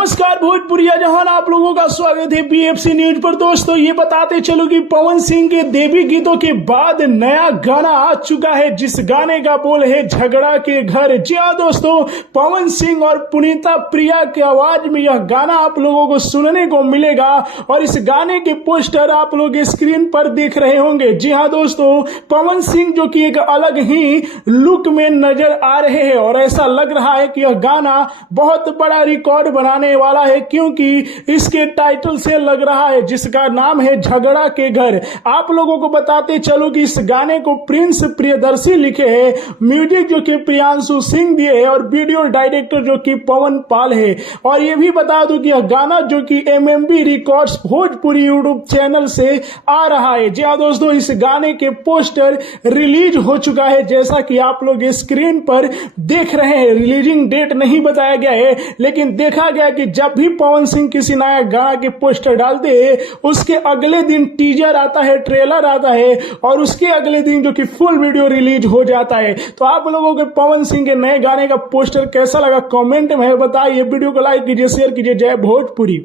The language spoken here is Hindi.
नमस्कार भोजपुरिया जहां आप लोगों का स्वागत है बीएफसी न्यूज पर। दोस्तों ये बताते चलो कि पवन सिंह के देवी गीतों के बाद नया गाना आ चुका है, जिस गाने का बोल है झगड़ा के घर। जी हाँ दोस्तों, पवन सिंह और पुनीता प्रिया की आवाज में यह गाना आप लोगों को सुनने को मिलेगा और इस गाने के पोस्टर आप लोग स्क्रीन पर देख रहे होंगे। जी हाँ दोस्तों, पवन सिंह जो कि एक अलग ही लुक में नजर आ रहे हैं और ऐसा लग रहा है कि यह गाना बहुत बड़ा रिकॉर्ड बनाने वाला है, क्योंकि इसके टाइटल से लग रहा है जिसका नाम है झगड़ा के घर। आप लोगों को बताते चलो कि इस गाने को प्रिंस प्रियदर्शी लिखे हैं, म्यूजिक जो कि प्रियांशु सिंह दिए है और वीडियो डायरेक्टर जो कि पवन पाल है। और ये भी बता दूं कि यह गाना जो कि MMB records Bhojpuri YouTube channel से आ रहा है। जी हाँ दोस्तों, इस गाने के पोस्टर रिलीज हो चुका है, जैसा कि आप लोग स्क्रीन पर देख रहे हैं। रिलीजिंग डेट नहीं बताया गया है, लेकिन देखा गया कि जब भी पवन सिंह किसी नया गाना के पोस्टर डालते हैं उसके अगले दिन टीजर आता है, ट्रेलर आता है और उसके अगले दिन जो कि फुल वीडियो रिलीज हो जाता है। तो आप लोगों को पवन सिंह के नए गाने का पोस्टर कैसा लगा कमेंट में बताइए। वीडियो को लाइक कीजिए, शेयर कीजिए। जय भोजपुरी।